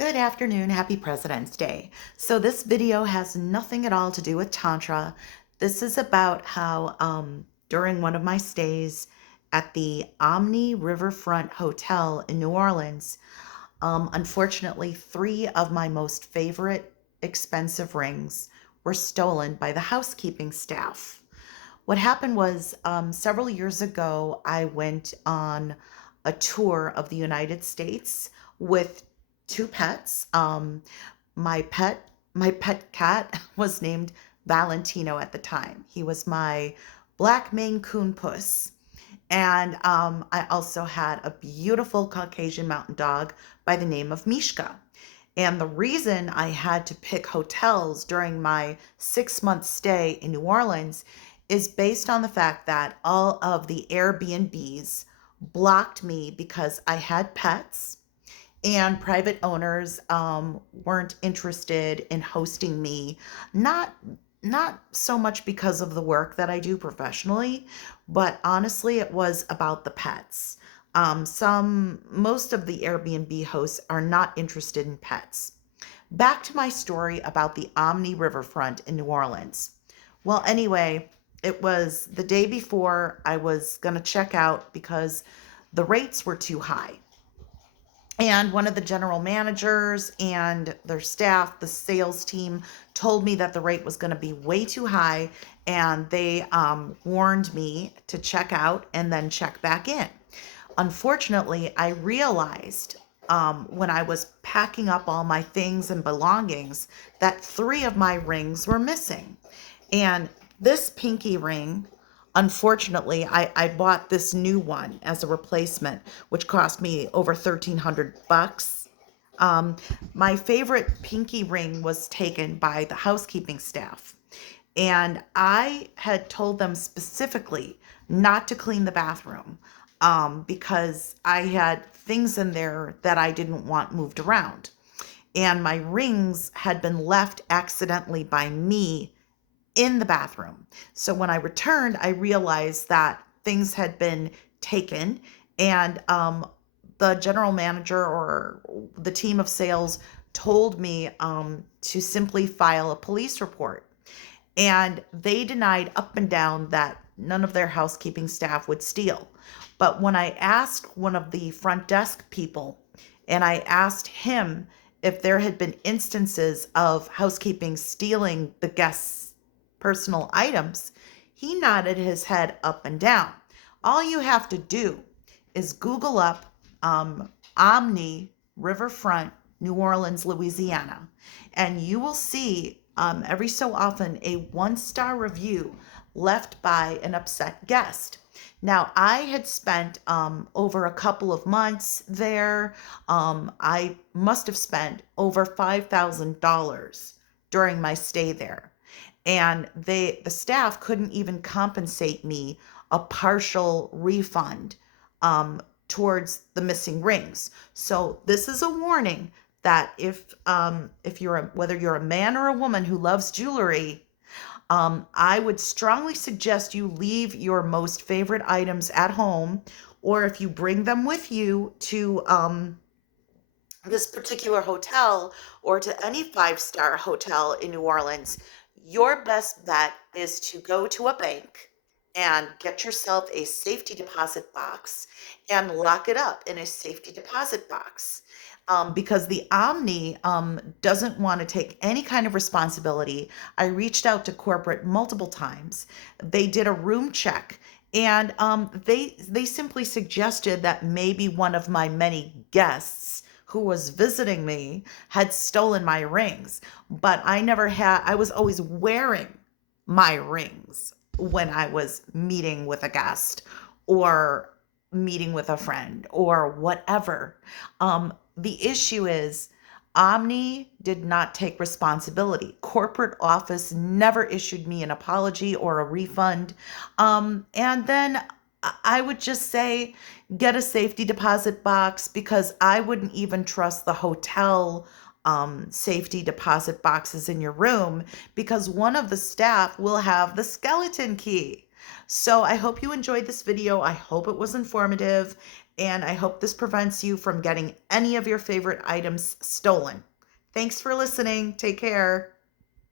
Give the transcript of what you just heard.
Good afternoon. Happy President's Day. So this video has nothing at all to do with Tantra. This is about how during one of my stays at the Omni Riverfront Hotel in New Orleans, unfortunately, three of my most favorite expensive rings were stolen by the housekeeping staff. What happened was several years ago, I went on a tour of the United States with two pets. My pet cat was named Valentino at the time. He was my black Maine Coon puss. And I also had a beautiful Caucasian mountain dog by the name of Mishka. And the reason I had to pick hotels during my 6 month stay in New Orleans is based on the fact that all of the Airbnbs blocked me because I had pets and private owners weren't interested in hosting me. Not not so much because of the work that I do professionally, but honestly, it was about the pets. Most of the Airbnb hosts are not interested in pets. Back to my story about the Omni Riverfront in New Orleans. Well, anyway, it was the day before I was going to check out because the rates were too high. And one of the general managers and their staff, the sales team, told me that the rate was going to be way too high. And they warned me to check out and then check back in. Unfortunately, I realized when I was packing up all my things and belongings that three of my rings were missing. And this pinky ring, unfortunately, I bought this new one as a replacement, which cost me over $1,300. Um, my favorite pinky ring was taken by the housekeeping staff. And I had told them specifically not to clean the bathroom because I had things in there that I didn't want moved around. And my rings had been left accidentally by me in the bathroom. So when I returned, I realized that things had been taken, and the general manager or the team of sales told me to simply file a police report. And they denied up and down that none of their housekeeping staff would steal. But when I asked one of the front desk people, and I asked him if there had been instances of housekeeping stealing the guests' personal items, he nodded his head up and down. All you have to do is Google up Omni Riverfront, New Orleans, Louisiana, and you will see every so often a 1-star review left by an upset guest. Now, I had spent over a couple of months there. I must have spent over $5,000 during my stay there. And the staff couldn't even compensate me a partial refund towards the missing rings. So this is a warning that if you're whether you're a man or a woman who loves jewelry, I would strongly suggest you leave your most favorite items at home, or if you bring them with you to this particular hotel or to any 5-star hotel in New Orleans, your best bet is to go to a bank and get yourself a safety deposit box and lock it up in a safety deposit box. Because the Omni doesn't want to take any kind of responsibility. I reached out to corporate multiple times. They did a room check, and they simply suggested that maybe one of my many guests who was visiting me had stolen my rings. But I never had, I was always wearing my rings when I was meeting with a guest or meeting with a friend or whatever. The issue is Omni did not take responsibility. Corporate office never issued me an apology or a refund. And then I would just say get a safety deposit box, because I wouldn't even trust the hotel safety deposit boxes in your room, because one of the staff will have the skeleton key. So I hope you enjoyed this video. I hope it was informative. and I hope this prevents you from getting any of your favorite items stolen. Thanks for listening. Take care.